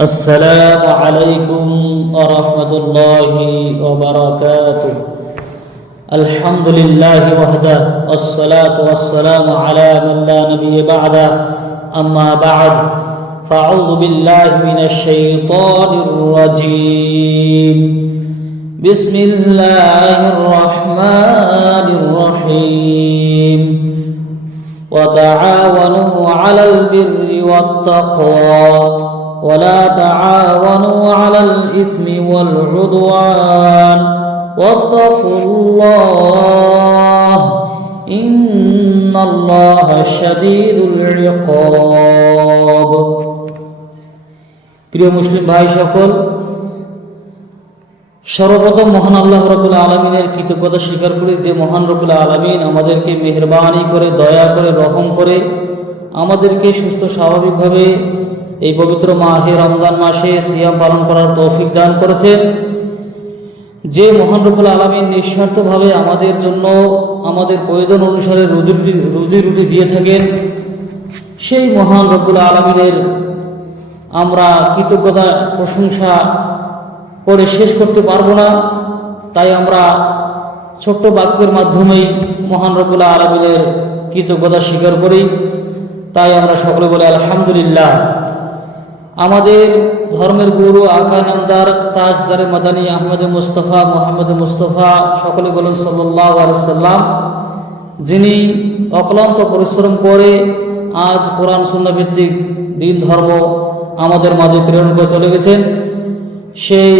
السلام عليكم ورحمة الله وبركاته. الحمد لله وحده والصلاة والسلام على من لا نبي بعده. أما بعد فأعوذ بالله من الشيطان الرجيم. بسم الله الرحمن الرحيم. وتعاونوا على البر والتقوى. ولا تعاونوا على الإثم والعدوان واتقوا الله إن الله شديد العقاب প্রিয় মুসলিম ভাই সকল সর্বপ্রথম মহান আল্লাহ রবুল আলমিনের কৃতজ্ঞতা স্বীকার করি যে মহান রবুল আলমিন আমাদেরকে মেহরবানি করে দয়া করে রহম করে আমাদেরকে সুস্থ স্বাভাবিকভাবে এই পবিত্র মাহে রমজান মাসে সিয়াম পালন করার তৌফিক দান করেছেন। যে মহান রবুল আলমিন নিঃস্বার্থভাবে আমাদের জন্য আমাদের প্রয়োজন অনুসারে রুজি রুটি রুজি রুটি দিয়ে থাকেন, সেই মহান রব্বুল আলমিনের আমরা কৃতজ্ঞতা, প্রশংসা করে শেষ করতে পারব না। তাই আমরা ছোট্ট বাক্যের মাধ্যমেই মহান রব্বুল আলমিনের কৃতজ্ঞতা স্বীকার করি। তাই আমরা সকলে বলে, আলহামদুলিল্লাহ। আমাদের ধর্মের গুরু আকা নামদার তাজদারে মাদানী আহমদ মুস্তফা, মোহাম্মদ মুস্তফা, সকলে বলুন সাল্লাহ সাল্লাম যিনি অক্লান্ত পরিশ্রম করে আজ কোরআন সুন্নাভিত্তিক দিন, ধর্ম আমাদের মাঝে প্রেরণ করে চলে গেছেন। সেই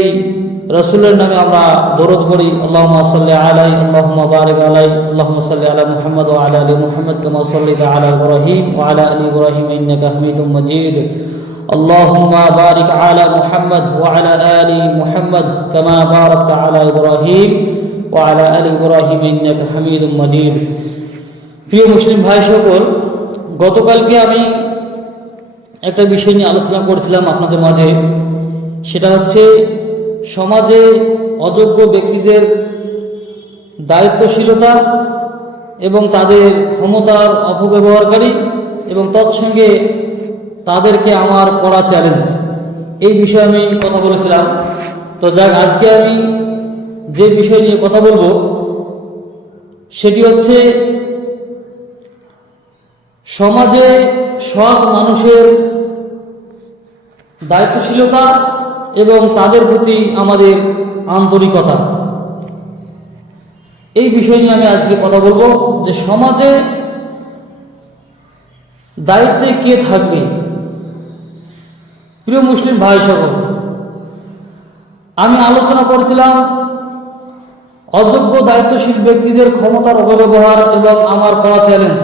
রসুলের নামে আমরা দরদ করি আল্লাহ সাল্লি আলাই আলাই আল্লাহ আলা মুহাম্মদ আলা আলী মজিদ। اللهم بارك على محمد وعلى آل محمد كما باركت على إبراهيم وعلى آل إبراهيم إنك حميد مجيد প্রিয় মুসলিম ভাই সকল গতকালকে আমি একটা বিষয় নিয়ে আলোচনা করেছিলাম আপনাদের মাঝে সেটা হচ্ছে সমাজে অযোগ্য ব্যক্তিদের দায়িত্বশীলতা এবং তাদের ক্ষমতার অপব্যবহারকারী এবং তৎসঙ্গে তাদেরকে আমার করা চ্যালেঞ্জ এই বিষয়ে আমি কথা বলেছিলাম। তো যাক, আজকে আমি যে বিষয় নিয়ে কথা বলব, সেটি হচ্ছে সমাজে সৎ মানুষের দায়িত্বশীলতা এবং তাদের প্রতি আমাদের আন্তরিকতা। এই বিষয় নিয়ে আমি আজকে কথা বলব যে সমাজে দায়িত্বে কে থাকবে? প্রিয় মুসলিম ভাই সকল আমি আলোচনা করেছিলাম অযোগ্য দায়িত্বশীল ব্যক্তিদের ক্ষমতার অপব্যবহার এবং আমার করা চ্যালেঞ্জ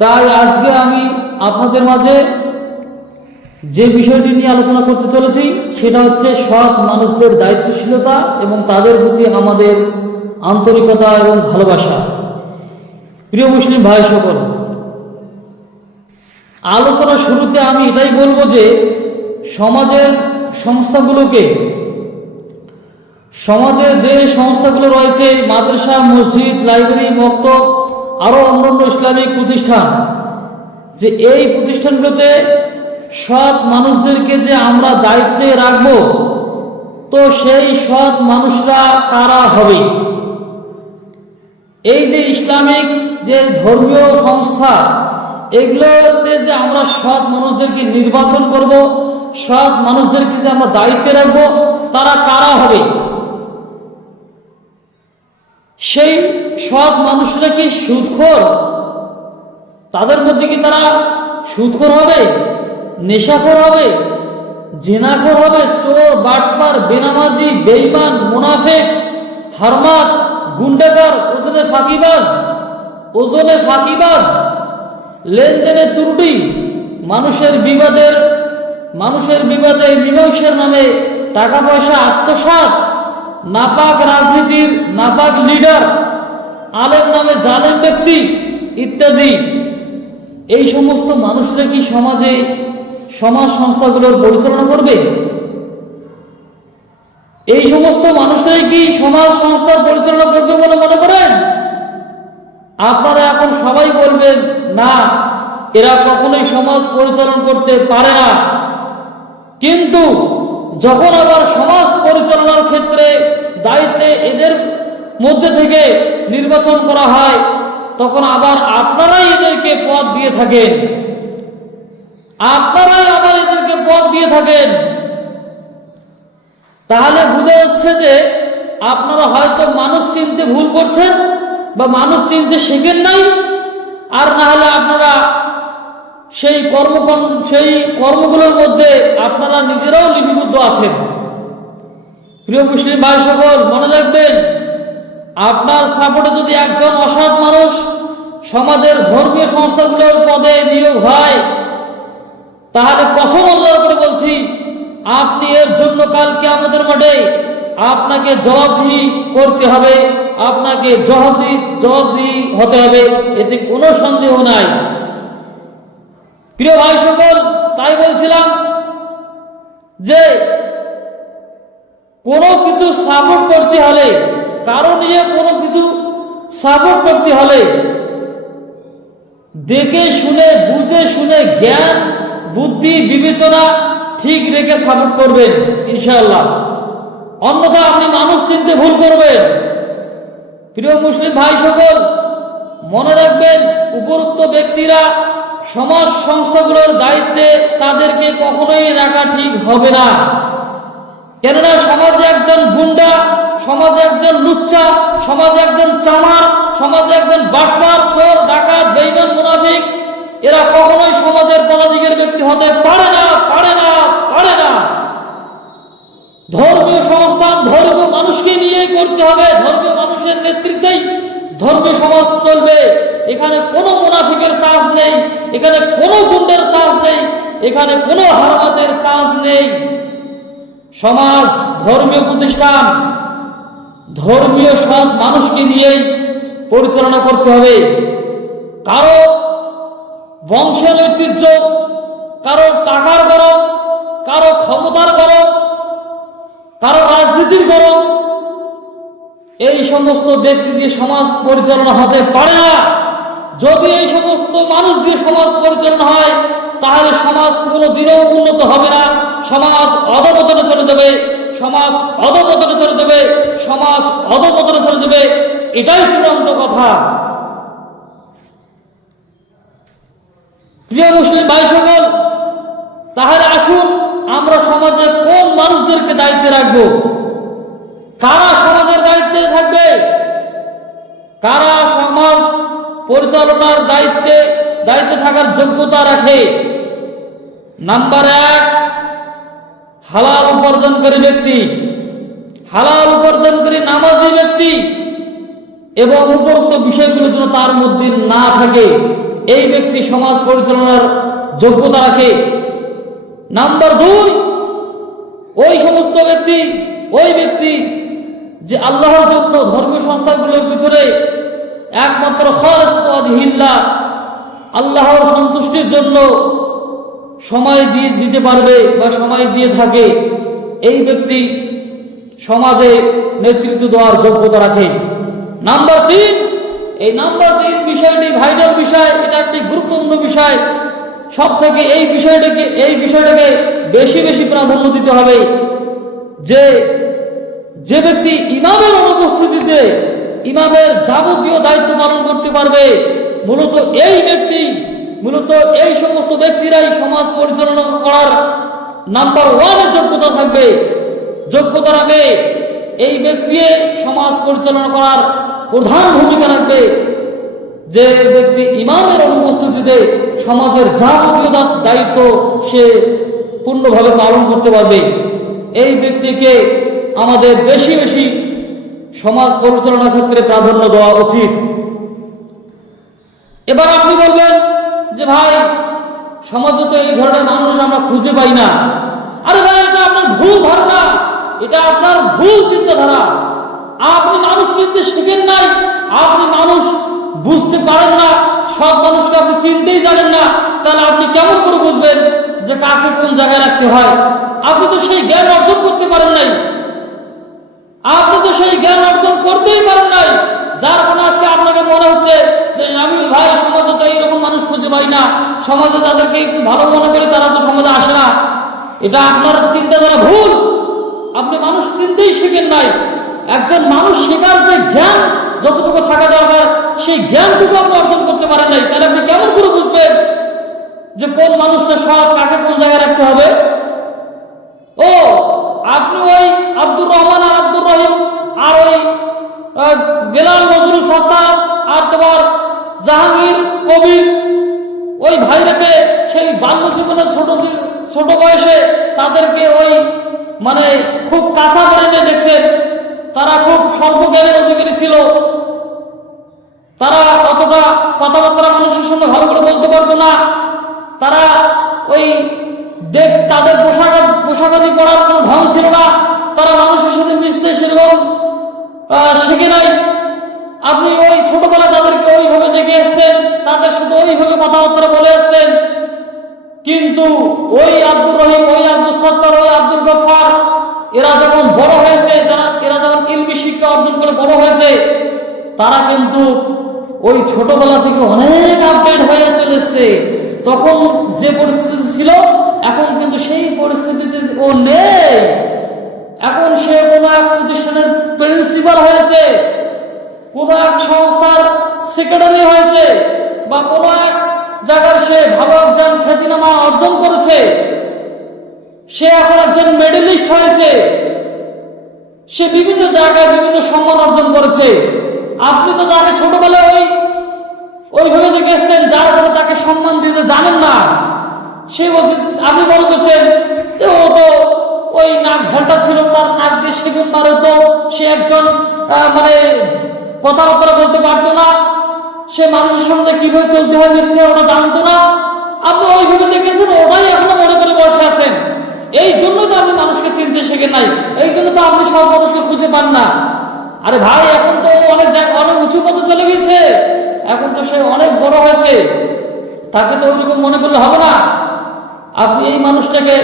তাই আজকে আমি আপনাদের মাঝে যে বিষয়টি নিয়ে আলোচনা করতে চলেছি, সেটা হচ্ছে সৎ মানুষদের দায়িত্বশীলতা এবং তাদের প্রতি আমাদের আন্তরিকতা এবং ভালোবাসা। প্রিয় মুসলিম ভাই সকল আলোচনা শুরুতে আমি এটাই বলব যে সমাজের সংস্থাগুলোকে সমাজে যে সংস্থাগুলো রয়েছে, মাদ্রাসা, মসজিদ, লাইব্রেরি, মক্ত আরও অন্যান্য ইসলামিক প্রতিষ্ঠান, যে এই প্রতিষ্ঠানগুলোতে সৎ মানুষদেরকে যে আমরা দায়িত্বে রাখব, তো সেই সৎ মানুষরা কারা হবে? এই যে ইসলামিক যে ধর্মীয় সংস্থা এগুলোতে যে আমরা সৎ মানুষদেরকে নির্বাচন করব, সৎ মানুষদেরকে যে আমরা দায়িত্বে রাখব, তারা কারা হবে? সেই সৎ মানুষরা কি সুদখোর তাদের মধ্যে কি তারা সুদখোর হবে? নেশাখোর হবে? জেনাখোর হবে? চোর, বাটপার, বেনামাজি, বেইমান, মুনাফেক, হারমাত, গুন্ডাগার, ওজনে ফাঁকিবাজ ওজনে ফাঁকিবাজ। লেনদেনের ত্রুটি, মানুষের বিবাদের, মানুষের বিবাদে মীমাংসার নামে টাকা পয়সা আত্মসাত নাপাক রাজনীতির নাপাক লিডার, আলেম নামে জালেম ব্যক্তি ইত্যাদি। এই সমস্ত মানুষরা কি সমাজে সমাজ সংস্থাগুলোর পরিচালনা করবে? এই সমস্ত মানুষরাই কি সমাজ সংস্থার পরিচালনা করবে বলে মনে করেন আপনারা এখন সবাই বলবেন, না, এরা কখনোই সমাজ পরিচালনা করতে পারে না। কিন্তু যখন আবার সমাজ পরিচালনার ক্ষেত্রে দায়িত্বে এদের মধ্যে থেকে নির্বাচন করা হয়, তখন আবার আপনারাই এদেরকে পদ দিয়ে থাকেন। আপনারাই আবার এদেরকে পদ দিয়ে থাকেন। তাহলে বোঝা যাচ্ছে যে আপনারা হয়তো মানুষ চিনতে ভুল করছেন বা মানুষ চিনতে শেখেন নাই, আর না হলে আপনারা সেই কর্ম সেই কর্মগুলোর মধ্যে আপনারা নিজেরাও লিপিবদ্ধ আছেন। প্রিয় মুসলিম ভাই সকল মনে রাখবেন, আপনার সাপোর্টে যদি একজন অসৎ মানুষ সমাজের ধর্মীয় সংস্থাগুলোর পদে নিয়োগ হয়, তাহলে কসম আল্লাহর করে বলছি, আপনি এর জন্য কালকে আমাদের মাঠে আপনাকে জবাবদিহি করতে হবে। আপনাকে জবাবদি জবাবদিহি হতে হবে, এতে কোনো সন্দেহ নাই। প্রিয় ভাই সকল, তাই বলছিলাম যে, কোনো কিছু সাপোর্ট করতে হলে, কারও নিয়ে কোনো কিছু সাপোর্ট করতে হলে, দেখে শুনে, বুঝে শুনে জ্ঞান, বুদ্ধি, বিবেচনা ঠিক রেখে সাপোর্ট করবেন, ইনশাআল্লাহ। অন্যথা আপনি মানুষ চিনতে ভুল করবেন। প্রিয় মুসলিম ভাই সকল, মনে রাখবেন, উপরুক্ত ব্যক্তিরা সমাজ সংস্থাগুলোর দায়িত্বে তাদেরকে কখনোই রাখা ঠিক হবে না। কেননা সমাজে একজন গুন্ডা, সমাজে একজন লুচ্চা, সমাজে একজন চামার, সমাজে একজন বাটপার, চোর, ডাকাত, বেইমান, মুনাফিক, এরা কখনোই সমাজের পদাধিকের ব্যক্তি হতে পারে না পারে না পারে না। ধর্মীয় সংস্থান, ধর্মীয় মানুষকে করতে হবে। ধর্মীয় মানুষের নেতৃত্বেই ধর্মীয় সমাজ চলবে। এখানে কোনো মুনাফিকের চান্স নেই, এখানে কোনো গুন্ডের চান্স নেই, এখানে কোনো হারমাতের চান্স নেই। সমাজ, ধর্মীয় প্রতিষ্ঠান, ধর্মীয় সৎ মানুষকে নিয়েই পরিচালনা করতে হবে। কারও বংশের ঐতিহ্য, কারও টাকার গরম, কারও ক্ষমতার গরম, কারও রাজনীতির গরম সমস্ত ব্যক্তি দিয়ে সমাজ পরিচালনা হতে পারে না। যদি এই সমস্ত মানুষ দিয়ে সমাজ পরিচালনা হয়, তাহলে সমাজ কোনো দিনও উন্নত হবে না। সমাজ অধপতনে চলে যাবে, সমাজ অধপতনে চলে যাবে, সমাজ অধপতনে চলে যাবে। এটাই চূড়ান্ত কথা। প্রিয় মুসলিম ভাই সকল তাহলে আসুন আমরা সমাজে কোন মানুষদেরকে দায়িত্বে রাখব? কারা থাকবে। কারা সমাজ পরিচালনার দায়িত্বে দায়িত্বে থাকার যোগ্যতা রাখে? নাম্বার এক, হালাল উপার্জনকারী ব্যক্তি। হালাল উপার্জনকারী নামাজি ব্যক্তি এবং উপরোক্ত বিষয়গুলো যেন তার মধ্যে না থাকে, এই ব্যক্তি সমাজ পরিচালনার যোগ্যতা রাখে। নাম্বার দুই, ওই সমস্ত ব্যক্তি, ওই ব্যক্তি যে আল্লাহর জন্য ধর্মীয় সংস্থাগুলোর পিছনে একমাত্র খরস্হিল্লা আল্লাহর সন্তুষ্টির জন্য সময় দিয়ে দিতে পারবে বা সময় দিয়ে থাকে, এই ব্যক্তি সমাজে নেতৃত্ব দেওয়ার যোগ্যতা রাখে। নাম্বার তিন, এই নাম্বার তিন বিষয়টি ভাইটাল বিষয়, এটা একটি গুরুত্বপূর্ণ বিষয়। সব থেকে এই বিষয়টাকে এই বিষয়টাকে বেশি বেশি প্রাধান্য দিতে হবে যে যে ব্যক্তি ইমামের অনুপস্থিতিতে ইমামের যাবতীয় দায়িত্ব পালন করতে পারবে, মূলত এই ব্যক্তি, মূলত এই সমস্ত ব্যক্তিরাই সমাজ পরিচালনা করার নাম্বার ওয়ানের যোগ্যতা থাকবে। যোগ্যতা রাখবে এই ব্যক্তি সমাজ পরিচালনা করার প্রধান ভূমিকা রাখবে। যে ব্যক্তি ইমামের অনুপস্থিতিতে সমাজের যাবতীয় দায়িত্ব সে পূর্ণভাবে পালন করতে পারবে। এই ব্যক্তিকে আমাদের বেশি বেশি সমাজ পরিচালনার ক্ষেত্রে প্রাধান্য দেওয়া উচিত। এবার আপনি বলবেন যে ভাই, সমাজে তো এই ধরনের মানুষ আমরা খুঁজে পাই না। আরে ভাই, এটা আপনার ভুল ধারণা। এটা আপনার ভুল চিন্তাধারা। আপনি মানুষ চিনতে শিখেন নাই। আপনি মানুষ বুঝতে পারেন না। সব মানুষকে আপনি চিনতেই জানেন না। তাহলে আপনি কেমন করে বুঝবেন যে কাকে কোন জায়গায় রাখতে হয়? আপনি তো সেই জ্ঞান অর্জন করতে পারেন নাই। আপনি তো সেই জ্ঞান অর্জন করতেই পারেন নাই। যার কারণে আজকে আপনাকে মনে হচ্ছে যে আমি ভাই, সমাজে তো এইরকম মানুষ খুঁজে পাই না। সমাজে যাদেরকে একটু ভালো মনে করি তারা তো সমাজে আসে না। এটা আপনার চিন্তাধারা ভুল। আপনি মানুষ চিনতেই শিখেন নাই। একজন মানুষ শেখার যে জ্ঞান যতটুকু থাকা দরকার, সেই জ্ঞানটুকু আপনি অর্জন করতে পারেন নাই। তাহলে আপনি কেমন করে বুঝবেন যে কোন মানুষটা সৎ, কাকে কোন জায়গায় রাখতে হবে? ওই ভাইরাকে সেই বাল্য জীবনে ছোট ছোট বয়সে তাদেরকে ওই মানে খুব কাঁচা করে দেখছেন তারা খুব স্বল্প জ্ঞানের অধিকারী ছিল। তারা অতটা কথাবার্তা মানুষের সঙ্গে ভালো করে বলতে পারতো না। তারা ওই দেখ, তাদের পোশাক পোশাকাদি পড়ার কোনো ঢং ছিল না। তারা মানুষের সাথে মিশতে সেরকম শিখে নাই। আপনি ছোটবেলা তাদেরকে ওইভাবে দেখে এসছেন, তাদের সাথে ওইভাবে কথাবার্তা বলে এসছেন। কিন্তু ওই আব্দুর রহিম, ওই আব্দুল সত্তার, ওই আব্দুল গফার, এরা যখন বড় হয়েছে, যারা, এরা যখন ইলমি শিক্ষা অর্জন করে বড় হয়েছে, তারা কিন্তু ওই ছোটবেলা থেকে অনেক আপডেট হয়ে চলে এসছে তখন যে পরিস্থিতি ছিল, এখন কিন্তু সেই পরিস্থিতিতে ও নেই। এখন সে কোনো এক প্রতিষ্ঠানের প্রিন্সিপাল হয়েছে। কোনো এক সংস্থার সেক্রেটারি হয়েছে বা কোনো এক জায়গার সে ভালো একজন খ্যাতিনামা অর্জন করেছে, সে এখন একজন মেডেলিস্ট হয়েছে, সে বিভিন্ন জায়গায় বিভিন্ন সম্মান অর্জন করেছে। আপনি তো তাকে ছোটবেলায় ওই, ওইভাবে দেখে এসছেন যার ফলে তাকে সম্মান দিতে জানেন না। সে বলছে আপনি মনে করছেন ও তো ওই নাক ঘণ্টা ছিল, তার নাক দিয়ে সেগুন মার হতো সে একজন মানে কথাবার্তা বলতে পারতো না। সে মানুষের সঙ্গে কীভাবে চলতে হয় মিশতে ওরা জানতো না। আপনি ওইভাবে দেখেছেন ওটাই এখনও মনে করে বসে আছেন। এই জন্য তো আপনি মানুষকে চিনতে শেখেন নাই। এই জন্য তো আপনি সব মানুষকে খুঁজে পান না। আরে ভাই, এখন তো অনেক অনেক উঁচু পথে চলে গেছে এখন তো সে অনেক বড় হয়েছে। তাকে তো ওইরকম মনে করলে হবে না। আপনি এই মানুষটাকে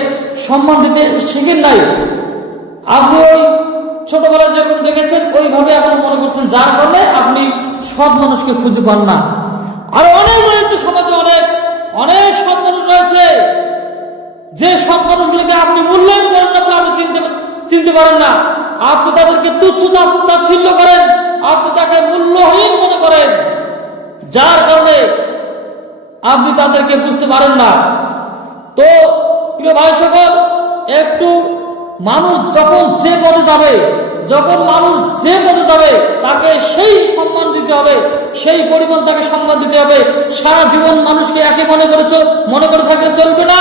সম্মান দিতে শিখেন নাই। আপনি ওই ছোটবেলায় যেরকম দেখেছেন, ওইভাবে এখন মনে করছেন, যার কারণে আপনি সৎ মানুষকে খুঁজে পান না। আর অনেক রয়েছে সমাজে অনেক অনেক সৎ মানুষ রয়েছে। যে সৎ মানুষগুলোকে আপনি মূল্যায়ন করেন না আপনি চিনতে চিনতে পারেন না। আপনি তাদেরকে তুচ্ছ তাচ্ছিল্য করেন, আপনি তাকে মূল্যহীন মনে করেন। যার কারণে আপনি তাদেরকে বুঝতে পারেন না। তো, প্রিয় ভাই সকল, একটু মানুষ যখন যে পদে যাবে, যখন মানুষ যে পদে যাবে, তাকে সেই সম্মান দিতে হবে, সেই পরিমাণ তাকে সম্মান দিতে হবে। সারা জীবন মানুষকে একে মনে করে মনে করে থাকলে চলবে না।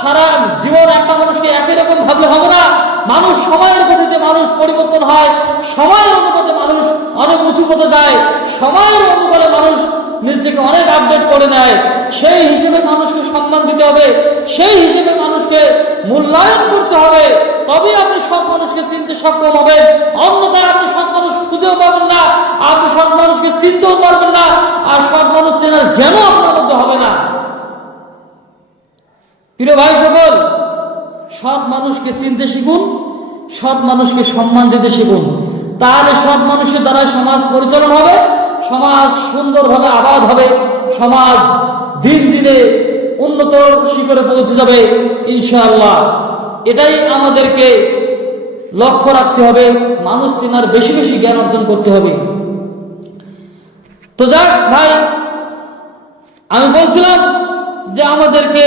সারা জীবন একটা মানুষকে একই রকম ভাবলে হবে না। মানুষ সময়ের গতিতে মানুষ পরিবর্তন হয়, সময়ের অনুপাতে মানুষ অনেক উঁচু পথে যায়, সময়ের অনুকূলে মানুষ নিজেকে অনেক আপডেট করে নেয়। সেই হিসেবে মানুষকে সম্মান দিতে হবে, সেই হিসেবে মানুষকে মূল্যায়ন করতে হবে। তবে আপনি সব মানুষকে চিনতে সক্ষম হবেন। অন্যথায় আপনি সব মানুষ খুঁজেও পাবেন না। আপনি সব মানুষকে চিনতেও পারবেন না। আর সব মানুষ চেনার জ্ঞানও আপনার মধ্যে হবে না। প্রিয় ভাই সকল, সৎ মানুষকে চিনতে শিখুন, সৎ মানুষকে সম্মান দিতে শিখুন। তাহলে সৎ মানুষের দ্বারা সমাজ পরিচালন হবে, সমাজ সুন্দরভাবে আবাদ হবে, সমাজ দিন দিনে উন্নত শিখরে পৌঁছে যাবে, ইনশাআল্লাহ। এটাই আমাদেরকে লক্ষ্য রাখতে হবে, মানুষ চেনার বেশি বেশি জ্ঞান অর্জন করতে হবে। তো যাক, ভাই, আমি বলছিলাম যে আমাদেরকে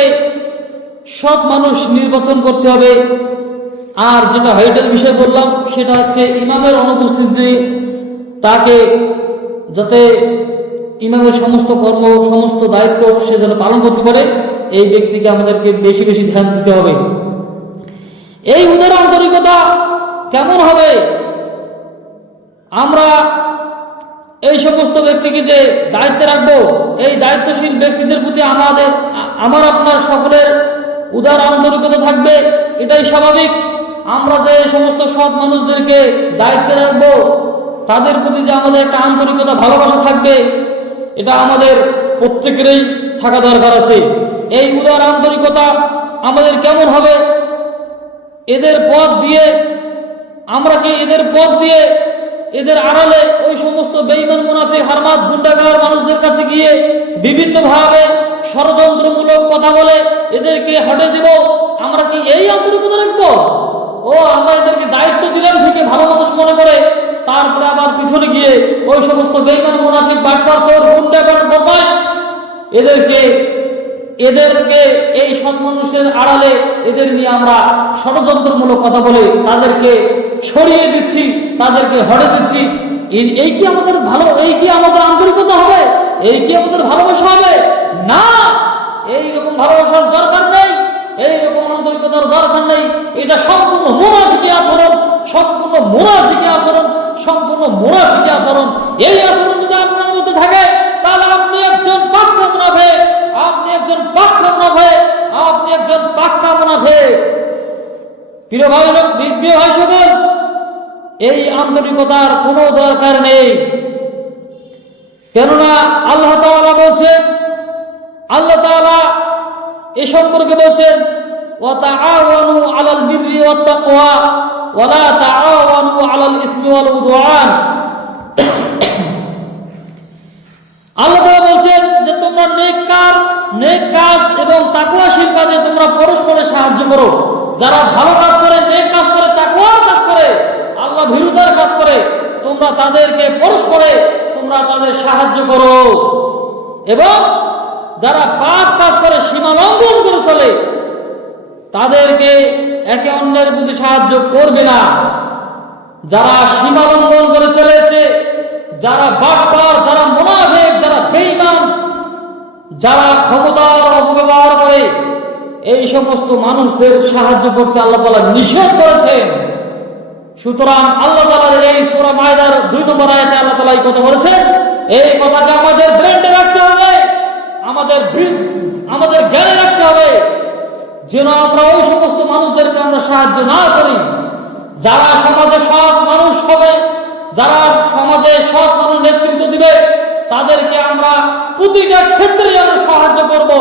সৎ মানুষ নির্বাচন করতে হবে। আর যেটা হাইটের বিষয় বললাম, সেটা হচ্ছে ইমামের অনুপস্থিতি, তাকে যাতে ইমামের সমস্ত কর্ম, সমস্ত দায়িত্ব সে যেন পালন করতে পারে, এই ব্যক্তিকে আমাদেরকে বেশি বেশি ধ্যান দিতে হবে। এই উদার আন্তরিকতা কেমন হবে? আমরা এই সমস্ত ব্যক্তিকে যে দায়িত্বে রাখব, এই দায়িত্বশীল ব্যক্তিদের প্রতি আমাদের, আমার, আপনার সকলের উদার আন্তরিকতা থাকবে, এটাই স্বাভাবিক। আমরা যে সমস্ত সৎ মানুষদেরকে দায়িত্বে রাখব, তাদের প্রতি যে আমাদের একটা আন্তরিকতা, ভালোবাসা থাকবে এটা আমাদের প্রত্যেকেরই থাকা দরকার আছে। এই উদার আন্তরিকতা আমাদের কেমন হবে? এদের পথ দিয়ে, আমরা কি এদের পথ দিয়ে, এদের আড়ালে ওই সমস্ত বেইমান মুনাফিক হারমাত গুন্ডাগার মানুষদের কাছে গিয়ে বিভিন্নভাবে ষড়যন্ত্রমূলক কথা বলে এদেরকে হটে দিব? আমরা কি এই আন্তরিকতা রাখব? ও, আমরা এদেরকে দায়িত্ব দিলাম থেকে ভালো মানুষ মনে করে তারপরে পিছনে গিয়ে ওই সমস্ত বেইমান মুনাফিক বাটপার চোর গুন্ডা বদমাস এদেরকে এদেরকে এই সৎ মানুষের আড়ালে এদের নিয়ে আমরা ষড়যন্ত্রমূলক কথা বলে তাদেরকে সরিয়ে দিচ্ছি, তাদেরকে হরে দিচ্ছি। এই- কি আমাদের ভালো, এই কি আমাদের আন্তরিকতা হবে? এই কি আমাদের ভালোবাসা হবে? না, এই রকম ভালোবাসার দরকার নেই। এই রকম আন্তরিকতার দরকার নেই। এটা সম্পূর্ণ মুনাফিকি আচরণ, সম্পূর্ণ মুনাফিকি আচরণ, সম্পূর্ণ মুনাফিকি আচরণ। এই আচরণ যদি আপনার মধ্যে থাকে, তাহলে আপনি একজন পাক্কা মুনাফে, আপনি একজন পাক্কা মুনাফে, আপনি একজন পাক্কা মুনাফে। প্রিয় ভাই প্রিয় ভাই সকল, এই আন্তরিকতার কোনো দরকার নেই। কেননা আল্লাহ তাআলা বলছেন, আল্লাহ তাআলা এ সম্পর্কে বলছেন কাজ তোমরা পরস্পরের সাহায্য করো। যারা ভালো কাজ করে, নেক কাজ করে, তাকওয়ার কাজ করে, আল্লাহ ভীরুতার কাজ করে, তোমরা তাদেরকে পরস্পরে তোমরা তাদের সাহায্য করো। এবং যারা পাপ কাজ করে, সীমা লঙ্ঘন করে চলে, তাদেরকে একে অন্যের প্রতি সাহায্য করবে না। যারা সীমা লঙ্ঘন করে চলেছে, যারা বাটপার, যারা মোনাফেক, যারা বেইমান যারা ক্ষমতার অপব্যবহার করে, এই সমস্ত মানুষদের সাহায্য করতে আল্লাহ তালা নিষেধ করেছেন। সুতরাং আল্লাহ তালার এই সোরা মায়দার দুই নম্বর আয়াতে আল্লাহ তালা এই কথা বলেছেন, এই কথাকে আমাদের ব্রেন্ডে রাখতে হবে। আমাদের আমাদের জ্ঞানে রাখতে হবে যেন আমরা ওই সমস্ত মানুষদেরকে আমরা সাহায্য না করি। যারা সমাজে সৎ মানুষ হবে, যারা সমাজে সৎ মানুষ নেতৃত্ব দিবে, তাদেরকে আমরা প্রতিটা ক্ষেত্রে আমরা সাহায্য করব।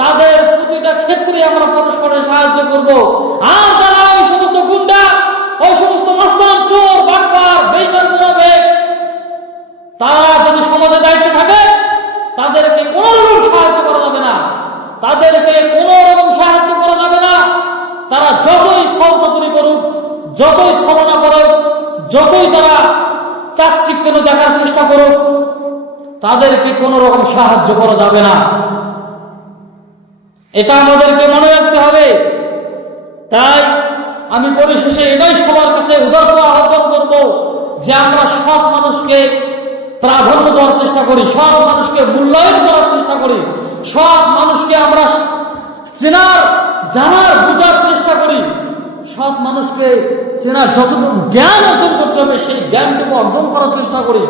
তাদের প্রতিটা ক্ষেত্রে আমরা পরস্পরের সাহায্য করব। আর যারা ওই সমস্ত গুন্ডা, ওই সমস্ত মাস্তান, চোর, বাটপার, বেইমান, মুনাফিক, তারা যদি সমাজে দায়িত্ব থাকে তাদেরকে কোনো রকম সাহায্য করা যাবে না তাদেরকে কোনো রকম সাহায্য করা যাবে না। তারা যতই সহচতুরি করুক, যতই ছলনা করুক, যতই তারা চাকচিক্যন দেখার চেষ্টা করুক, তাদেরকে কোনো রকম সাহায্য করা যাবে না। এটা আমাদেরকে মনে রাখতে হবে। তাই আমি পরিশেষে এটাই সবার কাছে উদার্ত আহ্বান করব যে আমরা সৎ মানুষকে প্রাধান্য দেওয়ার চেষ্টা করি, সৎ মানুষকে মূল্যায়ন করার চেষ্টা করি। সৎ মানুষকে আমরা চেনার, জানার, বোঝার চেষ্টা করি। সৎ মানুষকে চেনার যতটুকু জ্ঞান অর্জন করতে হবে, সেই জ্ঞানটুকু অর্জন করার চেষ্টা করি।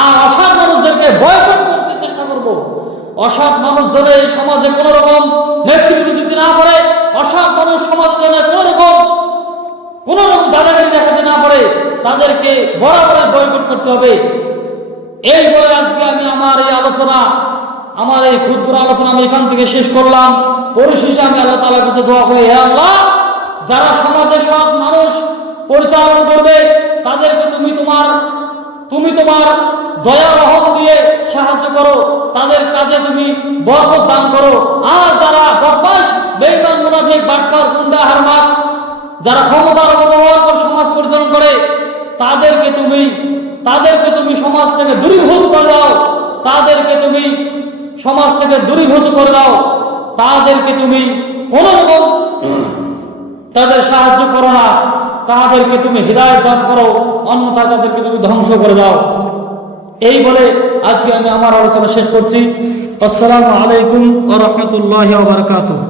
আর অসৎ মানুষদেরকে বয়কট করতে চেষ্টা করব। অসৎ মানুষ যেন এই সমাজে কোনো রকম নেতৃত্ব দিতে না পারে অসৎ মানুষ সমাজে যেন কোনো রকম কোন রকম দাদাগিরি দেখাতে না পারে, তাদেরকে বরাবর বয়কট করতে হবে। এই বলে আজকে আমি আমার এই আলোচনা আমার এই ক্ষুদ্র আলোচনা আমি এখান থেকে শেষ করলাম। পরিশেষে আমি আল্লাহ তালার কাছে দোয়া করি, হে আল্লাহ, যারা সমাজে সৎ মানুষ পরিচালনা করবে, তাদেরকে তুমি তোমার তুমি তোমার দয়া রহম দিয়ে সাহায্য করো। তাদের কাজে তুমি বরকত দান করো। আর যারা বদমাস বেইমান, মুনাফিক, বাটপার, গুন্ডা হারমাত যারা ক্ষমতার অপব্যবহার করে সমাজ পরিচালনা করে, তাদেরকে তুমি তাদেরকে তুমি সমাজ থেকে দূরীভূত করে দাও। তাদেরকে তুমি সমাজ থেকে দূরীভূত করে দাও। তাদেরকে তুমি কোন রকম তাদের সাহায্য করো না। তাদেরকে তুমি হৃদায়ত দান করো অন্য তাদেরকে তুমি ধ্বংস করে দাও। এই বলে আজকে আমি আমার আলোচনা শেষ করছি। আসসালামু আলাইকুম ও রহমতুল্লাহ বারাকাতুহু।